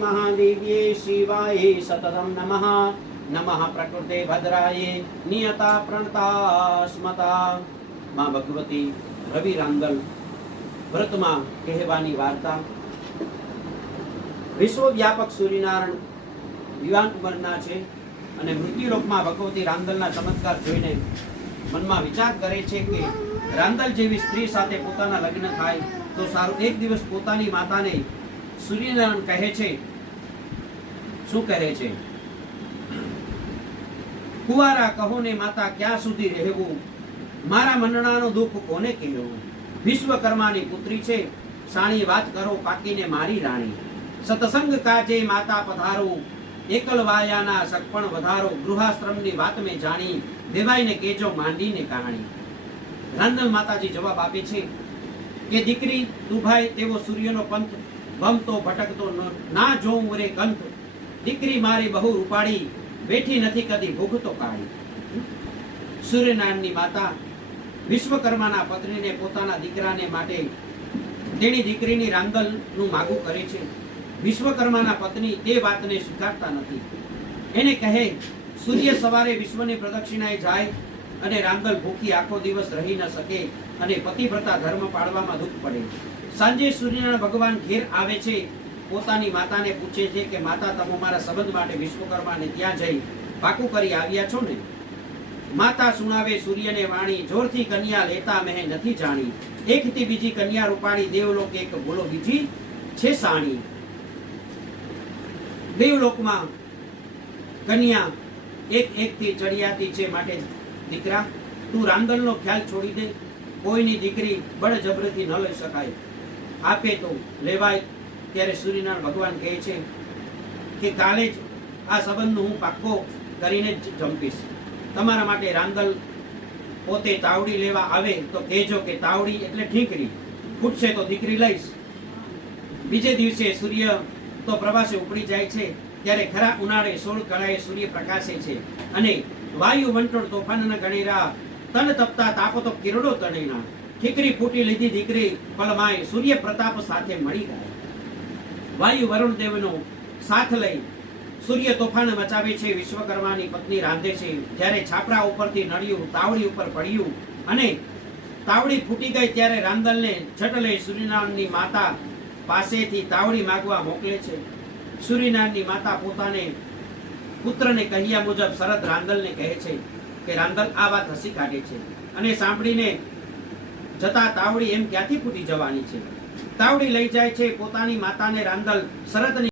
महादेव्ये शिवाय सततं नमः। नमः प्रकृते भद्राये नियता प्रणता स्मता। मां भगवती रवि रांदल व्रतमा कहेवानी वार्ता। विश्वव्यापक सूर्यनारायण युवान उंमરના છે અને મૃત્યુલોકમાં ભગવતી રાંદલના ચમત્કાર જોઈને મનમાં વિચાર કરે છે કે રાંદલ જેવી સ્ત્રી સાથે પોતાના લગ્ન થાય તો સારું। એક દિવસ પોતાની માતાને સૂર્યનારાયણ કહે છે, શું કહે છે? કુંવારા કહો ને માતા ક્યાં સુધી રહેવું, મારા મનડાનું દુઃખ કોને કહેવું। વિશ્વકર્માની પુત્રી છે, સાણી વાત કરો પાકીને મારી રાણી। સતસંગ કાજે માતા પધારો, એકલવાયાના સગપણ વધારો। ગૃહાશ્રમની વાત મેં જાણી, દેવાઈને કેજો માંડીને કહાણી। રાંદલ માતાજી જવાબ આપે છે કે દીકરી તું ભાઈ તેવો સૂર્યનો પંથ, ભમતો ભટકતો ના જોઉં રે કંથ। દીકરી મારી બહુ રૂપાળી, બેઠી નથી કદી ભૂખ તો કાઢી। સૂર્યનારાયણની માતા વિશ્વકર્માના પત્નીને પોતાના દીકરાને માટે તેની દીકરીની રાંદલનું માગું કરે છે। વિશ્વકર્માના પત્ની તે વાતને સ્વીકારતા નથી। એને કહે સૂર્ય સવારે વિશ્વની પ્રદક્ષિણાએ જાય અને રાંદલ ભૂખી આખો દિવસ રહી ન શકે અને પતિવ્રતા ધર્મ પાળવામાં દુઃખ પડે। સાંજે સૂર્યનારાયણ ભગવાન ઘેર આવે છે, પોતાની માતાને પૂછે છે કે માતા તમે મારા સંબંધ માટે વિશ્વકર્માને ત્યાં જઈ પાકું કરી આવ્યા છો ને? માતા સુણાવે સૂર્યને વાણી, જોરથી કન્યા લેતા મેં નથી જાણી। એકથી બીજી કન્યા રૂપાળી, દેવલોક એક બોલો બીજી છે સાણી। દેવલોકમાં કન્યા એક એકથી ચડિયાતી છે, માટે દીકરા તું રાંદલનો ખ્યાલ છોડી દે। કોઈની દીકરી બળજબરીથી ન લઈ શકાય, આપે તો લેવાય। ત્યારે સૂર્યનારાયણ ભગવાન કહે છે કે કાલે જ આ સંબંધનો હું પાક્કો કરીને જ જંપીશ। તમારા માટે રાંદલ પોતે તાવડી લેવા આવે તો કહેજો કે તાવડી એટલે ઠીકરી, ખૂટશે તો દીકરી લઈશ। બીજે દિવસે સૂર્ય તો પ્રવાસે ઉપડી જાય છે, ત્યારે ખરા ઉનાળે 16 કળાએ સૂર્ય પ્રકાશે છે અને વાયુ વંટોળ તોફાનના ગણેરા, તન તપતા તાપો તો કિરડો તણેના। ઠીકરી ફૂટી લીધી દીકરી પલમાય, સૂર્ય પ્રતાપ સાથે મળી ગયા। વાયુ વરુણ દેવનો સાથ લઈ સૂર્ય તોફાન મચાવે છે। વિશ્વકર્માની પત્ની રાંધે છે, જ્યારે છાપરા ઉપરથી નળિયું તાવડી ઉપર પડ્યું અને તાવડી ફૂટી ગઈ, ત્યારે રાંદલને ઝટ લઈ સૂર્યનારાયણની માતા પાસેથી તાવડી માંગવા મોકલે છે। સૂર્યનારાયણની માતા પોતાને પુત્રને કહ્યા મુજબ શરત રાંદલને કહે છે કે રાંદલ આ વાત હસી કાઢે છે અને સાંભળીને જતા તાવડી એમ ક્યાંથી ફૂટી જવાની છે। તાવડી લઈ જાય છે પોતાની માતાને રાંદલ શરતની